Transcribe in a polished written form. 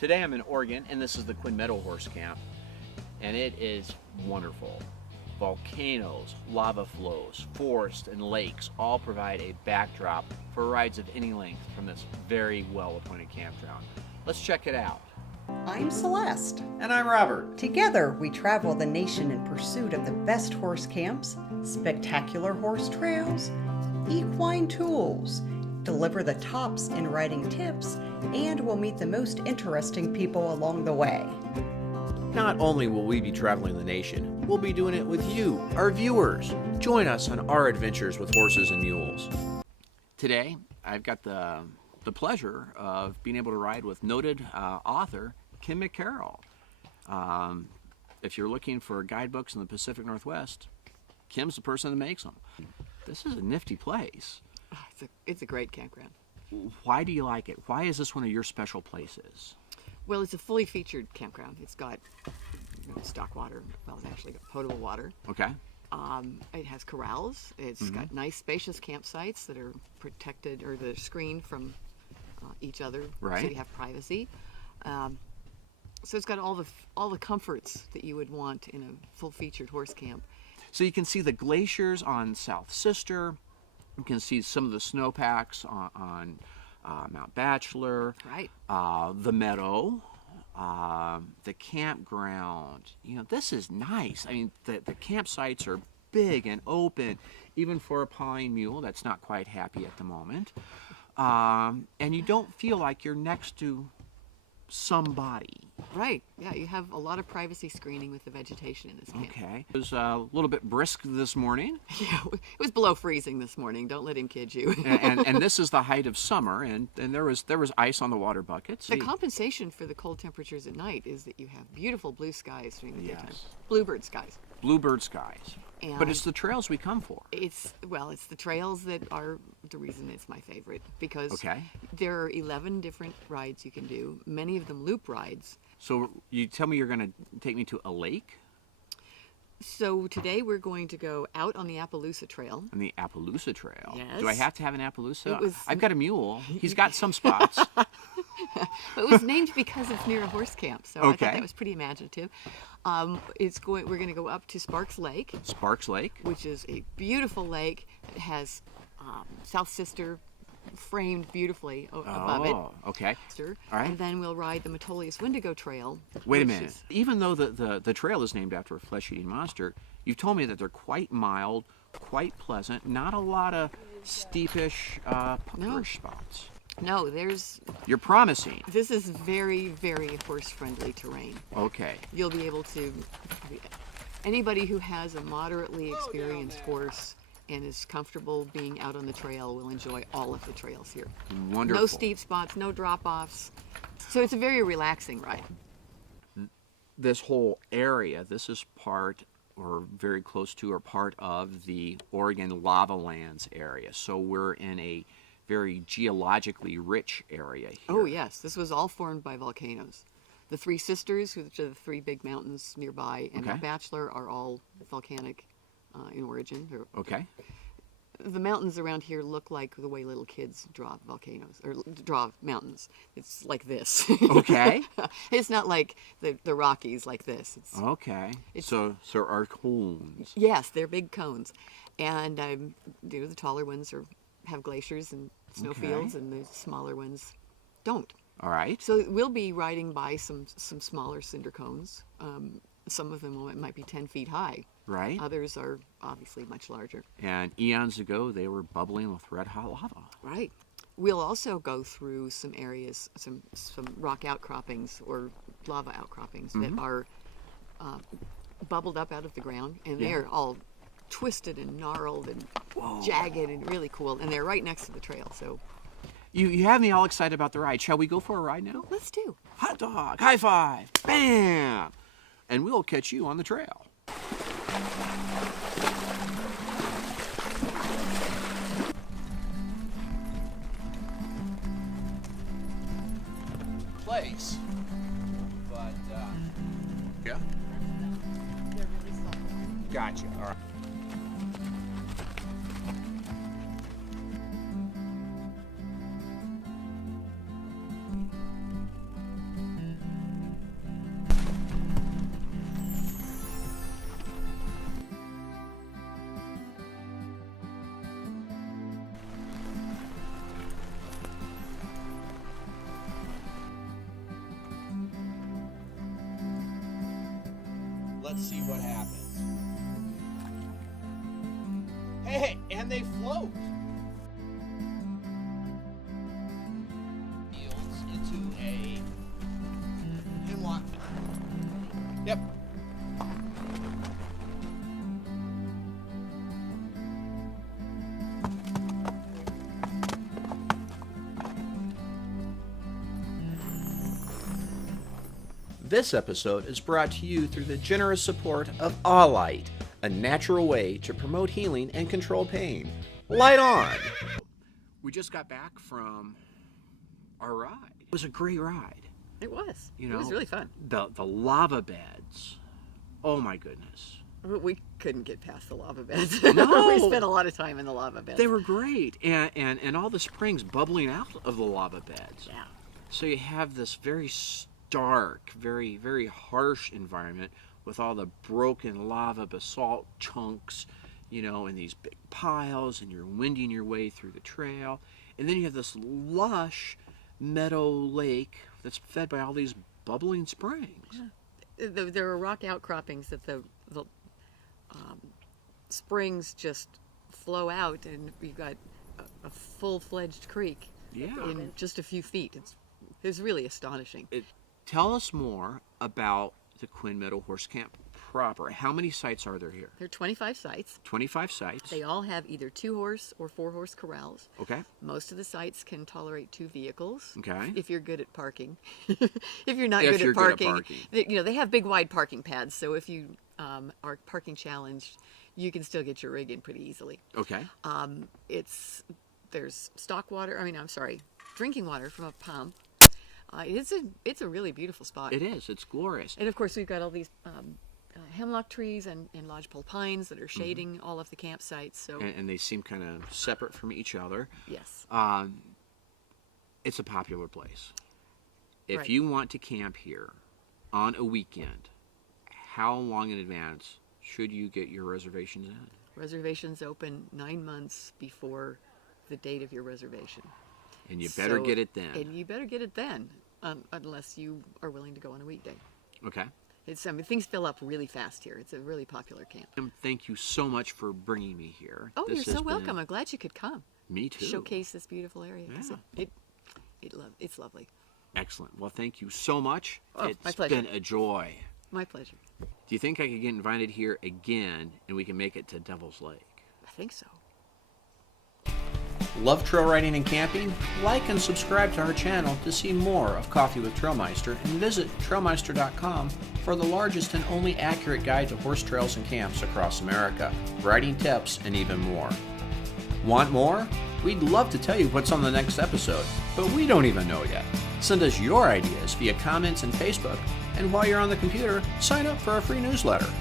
Today I'm in Oregon, and this is the Quinn Meadow Horse Camp, and it is wonderful. Volcanoes, lava flows, forests, and lakes all provide a backdrop for rides of any length from this very well-appointed campground. Let's check it out. I'm Celeste. And I'm Robert. Together, we travel the nation in pursuit of the best horse camps, spectacular horse trails, equine tools, deliver the tops in riding tips, and we'll meet the most interesting people along the way. Not only will we be traveling the nation, we'll be doing it with you, our viewers. Join us on our adventures with horses and mules. Today, I've got the pleasure of being able to ride with noted author Quinn Meadow. If you're looking for guidebooks in the Pacific Northwest, Kim's the person that makes them. This is a nifty place. It's a great campground. Why do you like it? Why is this one of your special places? Well, it's a fully featured campground. It's got stock water. Well, it's actually got potable water. Okay. It has corrals. It's got nice, spacious campsites that are protected or they're screened from each other, right. So you have privacy. So it's got all the comforts that you would want in a full featured horse camp. So you can see the glaciers on South Sister. You can see some of the snowpacks on Mount Bachelor. Right. The meadow, the campground. You know, this is nice. I mean, the campsites are big and open, even for a pawing mule that's not quite happy at the moment. And you don't feel like you're next to somebody. Right. Yeah, you have a lot of privacy screening with the vegetation in this camp. Okay. It was a little bit brisk this morning. Yeah, it was below freezing this morning. Don't let him kid you. and this is the height of summer, and there was ice on the water buckets. The compensation for the cold temperatures at night is that you have beautiful blue skies during the daytime. Yes. Bluebird skies. Bluebird skies. And but it's the trails we come for. It's the trails that are the reason it's my favorite, because Okay. there are 11 different rides you can do, many of them loop rides. So you tell me you're going to take me to a lake? So today we're going to go out on the Appaloosa Trail. On the Appaloosa Trail? Yes. Do I have to have an Appaloosa? It I've got a mule. He's got some spots. It was named because it's near a horse camp, so I Okay. thought that was pretty imaginative. We're going to go up to Sparks Lake. Sparks Lake? Which is a beautiful lake. It has South Sister framed beautifully above it. Oh, okay. All right. And then we'll ride the Metolius Windigo Trail. Wait a minute. Even though the trail is named after a flesh-eating monster, you've told me that they're quite mild, quite pleasant, not a lot of steepish, puckerish spots. No, You're promising. this is very, very horse-friendly terrain. Okay. You'll be able to, anybody who has a moderately experienced horse and is comfortable being out on the trail will enjoy all of the trails here. Wonderful. No steep spots, no drop-offs. So it's a very relaxing ride. This whole area, this is part, or very close to, or part of the Oregon lava lands area. So we're in a very geologically rich area here. Oh yes, this was all formed by volcanoes. The Three Sisters, which are the three big mountains nearby, and Okay. Mount Bachelor are all volcanic in origin. Okay. The mountains around here look like the way little kids draw volcanoes, or draw mountains. It's like this. Okay. It's not like the Rockies like this. Okay. So our cones. Yes, they're big cones. And the taller ones have glaciers and snowfields, and the smaller ones don't. All right. So we'll be riding by some smaller cinder cones. Some of them might be 10 feet high. Right. Others are obviously much larger. And eons ago, they were bubbling with red-hot lava. Right. We'll also go through some areas, some rock outcroppings or lava outcroppings that are bubbled up out of the ground, and they're all twisted and gnarled and jagged and really cool, and they're right next to the trail. So You have me all excited about the ride. Shall we go for a ride now? let's do. Hot dog, high five, bam! And we'll catch you on the trail. Place. But, yeah? They're really soft. Gotcha. All right. let's see what happens. Hey, and they float. Fields into a hemlock. Yep. This episode is brought to you through the generous support of Light, a natural way to promote healing and control pain. Light on! We just got back from our ride. It was a great ride. It was. You know, it was really fun. The lava beds. Oh my goodness. We couldn't get past the lava beds. No. We spent a lot of time in the lava beds. They were great. And all the springs bubbling out of the lava beds. Yeah. So you have this very stark, very, very harsh environment with all the broken lava basalt chunks, you know, in these big piles, and you're winding your way through the trail. And then you have this lush meadow lake that's fed by all these bubbling springs. Yeah. There are rock outcroppings that the springs just flow out, and you've got a full-fledged creek in just a few feet. It's really astonishing. Tell us more about the Quinn Meadow Horse Camp proper. How many sites are there here? There are 25 sites. 25 sites. They all have either 2-horse or 4-horse corrals. Okay. Most of the sites can tolerate 2 vehicles. Okay. If you're good at parking. If you're not good at parking, they have big wide parking pads. So if you are parking challenged, you can still get your rig in pretty easily. Okay. There's drinking water from a pump. It's a really beautiful spot. It is. It's glorious. And of course, we've got all these hemlock trees and lodgepole pines that are shading all of the campsites. So and they seem kind of separate from each other. yes, it's a popular place. If Right. you want to camp here on a weekend, how long in advance should you get your reservations in? reservations open 9 months before the date of your reservation. And you better So- get it then. And you better get it then, unless you are willing to go on a weekday. Okay. Things fill up really fast here. It's a really popular camp. Thank you so much for bringing me here. Oh, This you're has so welcome. been- I'm glad you could come. Me too. Showcase this beautiful area. 'Cause Yeah. it's lovely. Excellent. Well, thank you so much. Oh, It's my pleasure. been a joy. My pleasure. Do you think I could get invited here again and we can make it to Devil's Lake? I think so. Love trail riding and camping? Like and subscribe to our channel to see more of Coffee with TrailMeister, and visit trailmeister.com for the largest and only accurate guide to horse trails and camps across America, riding tips, and even more. Want more? We'd love to tell you what's on the next episode, but we don't even know yet. Send us your ideas via comments and Facebook, and while you're on the computer, sign up for our free newsletter.